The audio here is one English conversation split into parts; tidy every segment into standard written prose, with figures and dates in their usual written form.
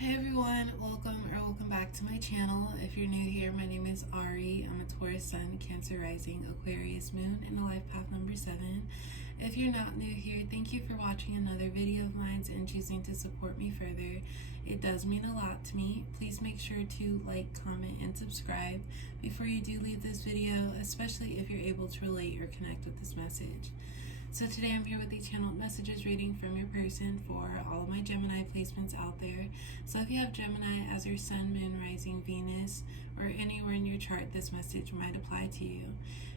Hey everyone, welcome back to my channel. If you're new here, my name is Ari. I'm a Taurus Sun, Cancer Rising, Aquarius Moon, and a life path number 7. If you're not new here, thank you for watching another video of mine and choosing to support me further. It does mean a lot to me. Please make sure to like, comment, and subscribe before you do leave this video, especially if you're able to relate or connect with this message. So today I'm here with the channeled messages reading from your person for all of my Gemini placements out there. So if you have Gemini as your sun, moon, rising, Venus, or anywhere in your chart, this message might apply to you.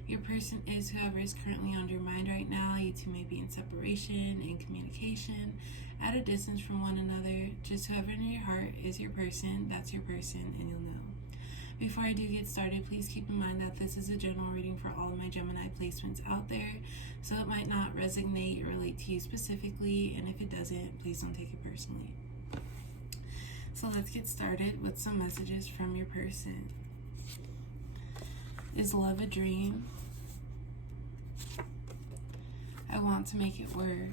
Your person is whoever is currently on your mind right now. You two may be in separation, in communication, at a distance from one another. Just whoever in your heart is your person, that's your person, and you'll know. Before I do get started, please keep in mind that this is a general reading for all of my Gemini placements out there, so it might not resonate or relate to you specifically, and if it doesn't, please don't take it personally. So let's get started with some messages from your person. Is love a dream? I want to make it work.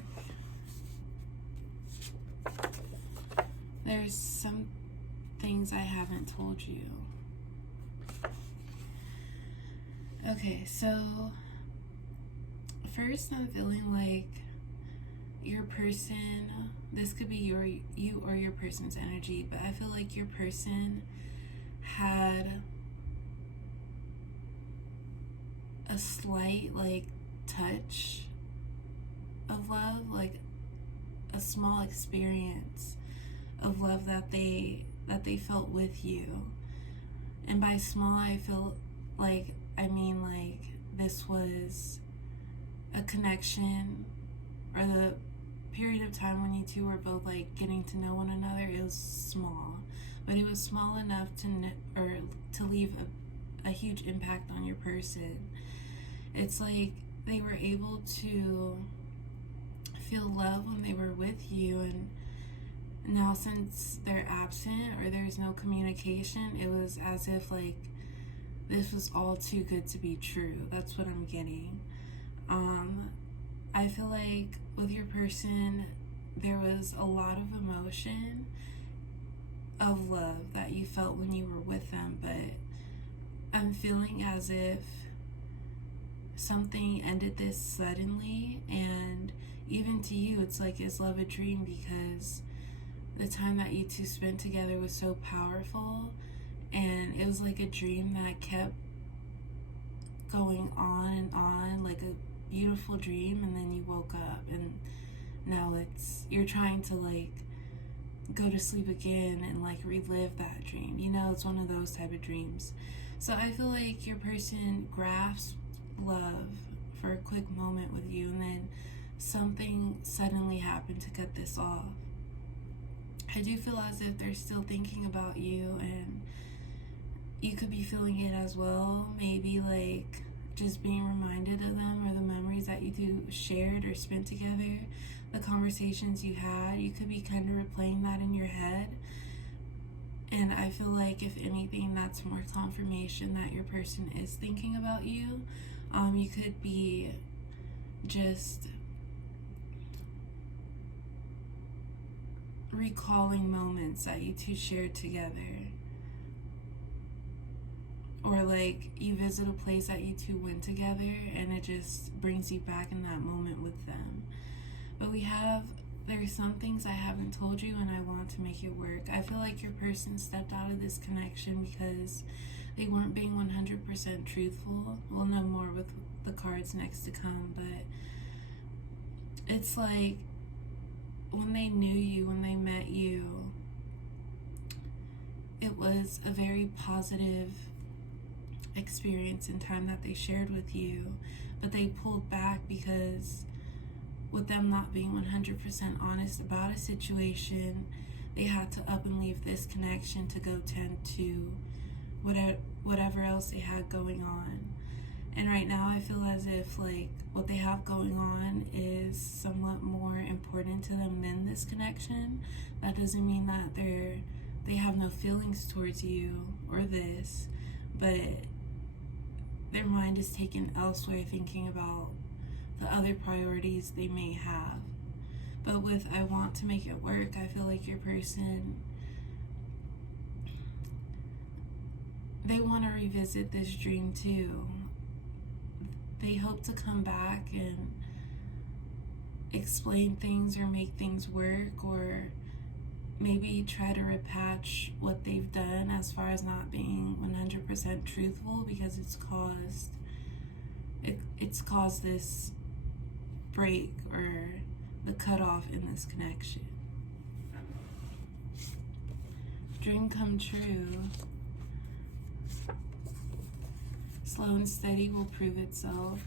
There's some things I haven't told you. Okay, so first I'm feeling like your person, this could be you or your person's energy, but I feel like your person had a slight touch of love, like a small experience of love that they felt with you. And by small, I feel like this was a connection, or the period of time when you two were both getting to know one another. It was small, but it was small enough to leave a huge impact on your person. It's like they were able to feel love when they were with you, and now since they're absent or there's no communication, it was as if this was all too good to be true. That's what I'm getting. I feel like with your person, there was a lot of emotion of love that you felt when you were with them, but I'm feeling as if something ended this suddenly, and even to you, it's like, is love a dream? Because the time that you two spent together was so powerful, and it was like a dream that kept going on and on, like a beautiful dream, and then you woke up and now you're trying to go to sleep again and relive that dream. It's one of those type of dreams. So I feel like your person grasped love for a quick moment with you, and then something suddenly happened to cut this off. I do feel as if they're still thinking about you, and you could be feeling it as well. Maybe just being reminded of them, or the memories that you two shared or spent together, the conversations you had. You could be kind of replaying that in your head. And I feel like, if anything, that's more confirmation that your person is thinking about you. You could be just recalling moments that you two shared together, or you visit a place that you two went together, and it just brings you back in that moment with them. But there's some things I haven't told you, and I want to make it work. I feel like your person stepped out of this connection because they weren't being 100% truthful. We'll know more with the cards next to come, but it's like when they knew you, when they met you, it was a very positive experience and time that they shared with you, but they pulled back because, with them not being 100% honest about a situation, they had to up and leave this connection to go tend to whatever else they had going on. And right now I feel as if what they have going on is somewhat more important to them than this connection. That doesn't mean that they have no feelings towards you or this, but their mind is taken elsewhere, thinking about the other priorities they may have. But with I want to make it work, I feel like your person they want to revisit this dream too. They hope to come back and explain things or make things work, or maybe try to repatch what they've done as far as not being 100% truthful, because it's caused this break or the cutoff in this connection. Dream come true. Slow and steady will prove itself.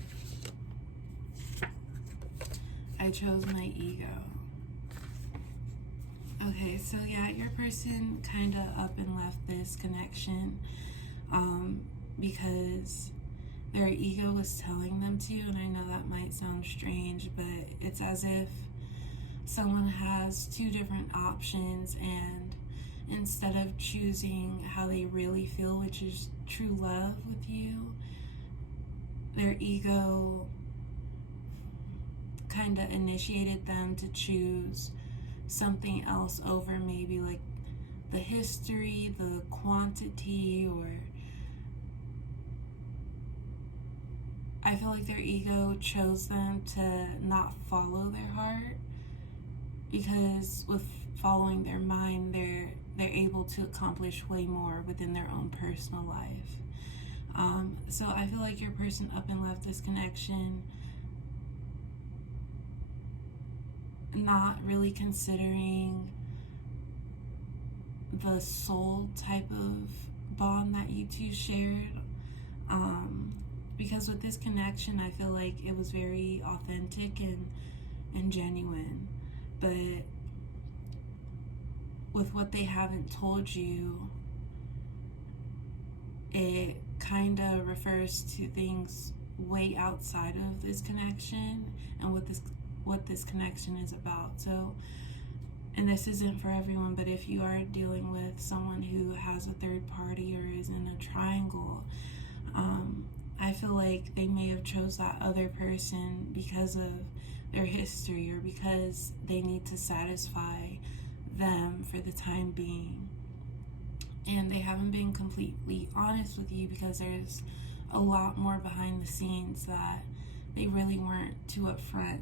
I chose my ego. Okay, so yeah, your person kind of up and left this connection because their ego was telling them to, and I know that might sound strange, but it's as if someone has two different options, and instead of choosing how they really feel, which is true love with you, their ego kind of initiated them to choose something else over maybe like the history, the quantity, or I feel like their ego chose them to not follow their heart, because with following their mind, they're able to accomplish way more within their own personal life. So I feel like your person up and left this connection not really considering the soul type of bond that you two shared. Because with this connection, I feel like it was very authentic and genuine. But with what they haven't told you, it kind of refers to things way outside of this connection and what this connection is about. So, and this isn't for everyone, but if you are dealing with someone who has a third party or is in a triangle, I feel like they may have chose that other person because of their history, or because they need to satisfy them for the time being. And they haven't been completely honest with you because there's a lot more behind the scenes that they really weren't too upfront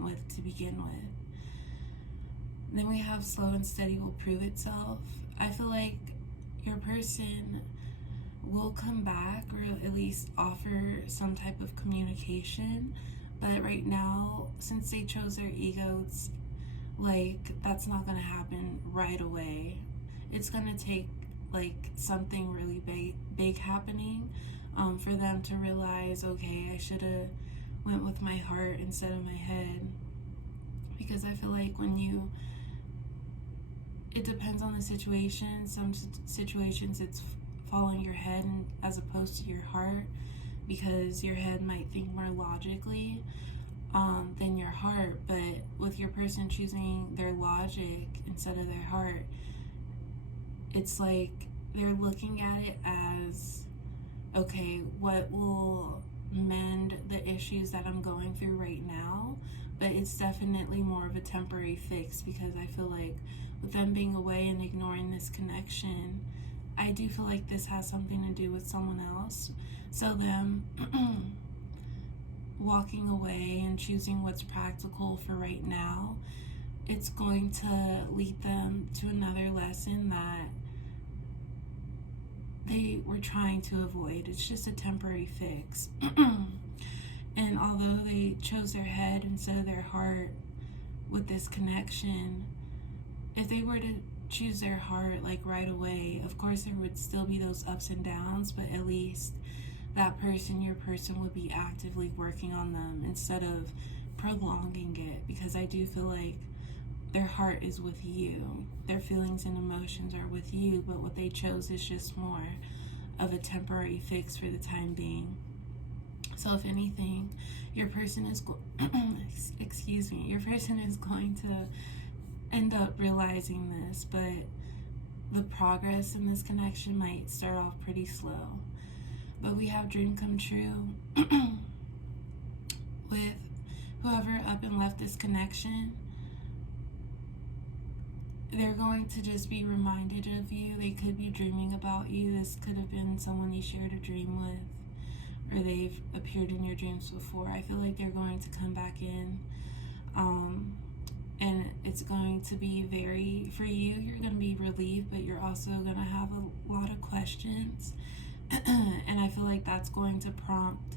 with to begin with. Then we have slow and steady will prove itself. I feel like your person will come back, or at least offer some type of communication, but right now, since they chose their ego, it's like that's not going to happen right away. It's going to take like something really big happening for them to realize, okay, I should have went with my heart instead of my head. Because I feel like it depends on the situation. Some situations it's following your head as opposed to your heart, because your head might think more logically than your heart. But with your person choosing their logic instead of their heart, it's like they're looking at it as, okay, what will mend the issues that I'm going through right now? But it's definitely more of a temporary fix, because I feel like with them being away and ignoring this connection, I do feel like this has something to do with someone else. So them walking away and choosing what's practical for right now, it's going to lead them to another lesson that they were trying to avoid. It's just a temporary fix. And although they chose their head instead of their heart with this connection, if they were to choose their heart like right away, of course there would still be those ups and downs, but at least that person, your person, would be actively working on them instead of prolonging it. Because I do feel like their heart is with you, their feelings and emotions are with you, but what they chose is just more of a temporary fix for the time being. So if anything, your person is your person is going to end up realizing this, but the progress in this connection might start off pretty slow. But we have dream come true with whoever up and left this connection. they're going to just be reminded of you. They could be dreaming about you. This could have been someone you shared a dream with, or they've appeared in your dreams before. I feel like they're going to come back in, and it's going to be for you, you're going to be relieved, but you're also going to have a lot of questions. And I feel like that's going to prompt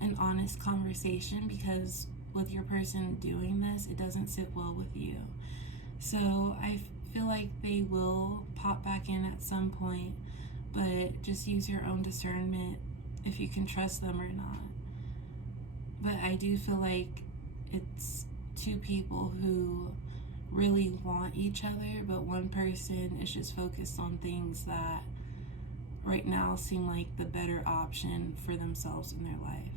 an honest conversation, because with your person doing this, it doesn't sit well with you. So I feel like they will pop back in at some point, but just use your own discernment if you can trust them or not. But I do feel like it's two people who really want each other, but one person is just focused on things that right now seem like the better option for themselves in their life.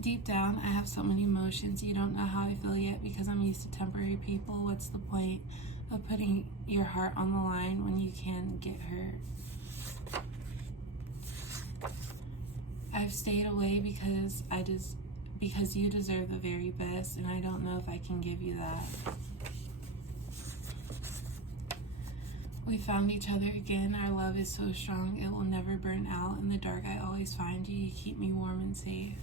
Deep down, I have so many emotions. You don't know how I feel yet because I'm used to temporary people. What's the point of putting your heart on the line when you can get hurt? I've stayed away because you deserve the very best, and I don't know if I can give you that. We found each other again. Our love is so strong, it will never burn out. In the dark, I always find you. You keep me warm and safe.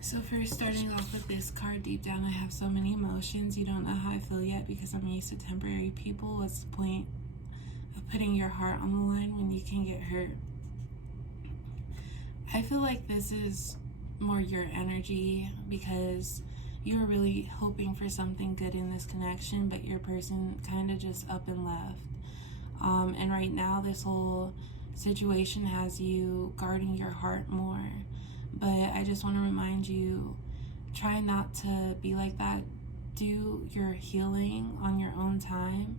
So first, starting off with this card, deep down, I have so many emotions. You don't know how I feel yet because I'm used to temporary people. What's the point of putting your heart on the line when you can get hurt? I feel like this is more your energy because you're really hoping for something good in this connection, but your person kind of just up and left. And right now, this whole situation has you guarding your heart more. But I just want to remind you, try not to be like that. Do your healing on your own time,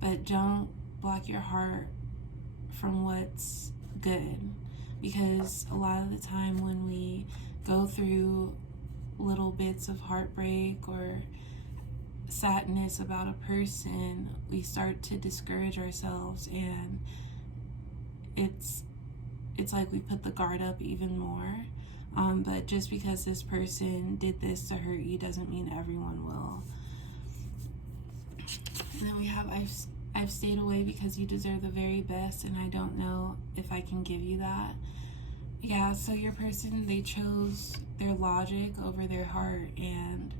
but don't block your heart from what's good. Because a lot of the time when we go through little bits of heartbreak or sadness about a person, we start to discourage ourselves, and it's like we put the guard up even more. But just because this person did this to hurt you doesn't mean everyone will. And then we have, I've stayed away because you deserve the very best, and I don't know if I can give you that. Yeah, so your person, they chose their logic over their heart, and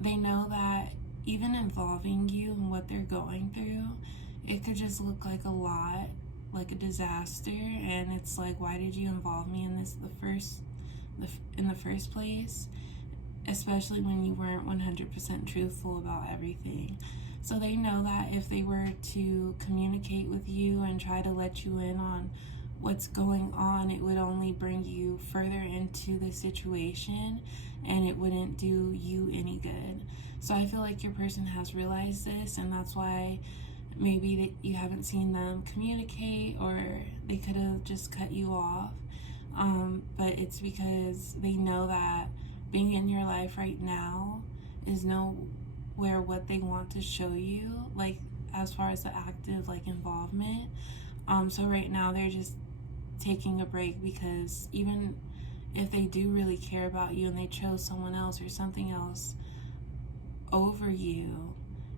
they know that even involving you in what they're going through, it could just look like a lot, like a disaster, and it's like, why did you involve me in this in the first place? Especially when you weren't 100% truthful about everything. So they know that if they were to communicate with you and try to let you in on what's going on, it would only bring you further into the situation, and it wouldn't do you any good. So I feel like your person has realized this, and that's why maybe that you haven't seen them communicate, or they could have just cut you off. But it's because they know that being in your life right now is nowhere what they want to show you, like as far as the active involvement. So right now they're just taking a break, because even if they do really care about you and they chose someone else or something else over you,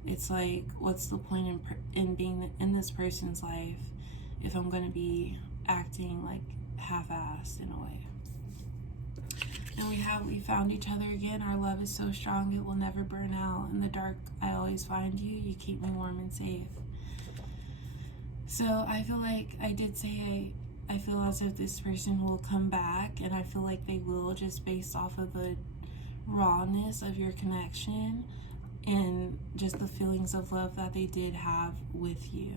it's like, what's the point in being in this person's life if I'm going to be acting like half-assed in a way? And we found each other again. Our love is so strong, it will never burn out. In the dark, I always find you. You keep me warm and safe. So I feel like I did say I feel as if this person will come back, and I feel like they will, just based off of the rawness of your connection and just the feelings of love that they did have with you.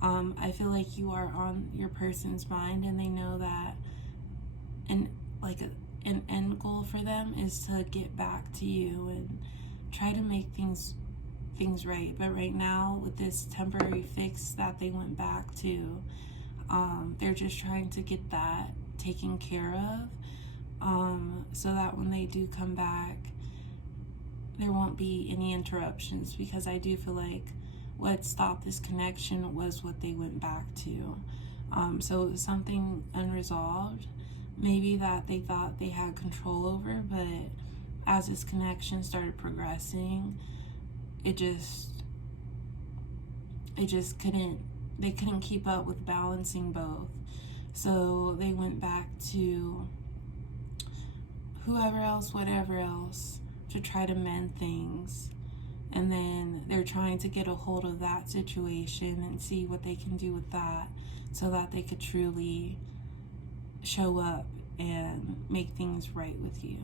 I feel like you are on your person's mind, and they know that an end goal for them is to get back to you and try to make things right. But right now, with this temporary fix that they went back to, they're just trying to get that taken care of, so that when they do come back, there won't be any interruptions, because I do feel like what stopped this connection was what they went back to. So it was something unresolved maybe that they thought they had control over, but as this connection started progressing, it just couldn't, they couldn't keep up with balancing both. So they went back to whoever else, whatever else, to try to mend things. And then they're trying to get a hold of that situation and see what they can do with that so that they could truly show up and make things right with you.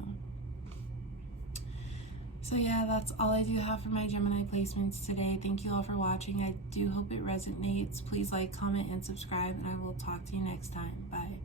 So yeah, that's all I do have for my Gemini placements today. Thank you all for watching. I do hope it resonates. Please like, comment, and subscribe, and I will talk to you next time. Bye.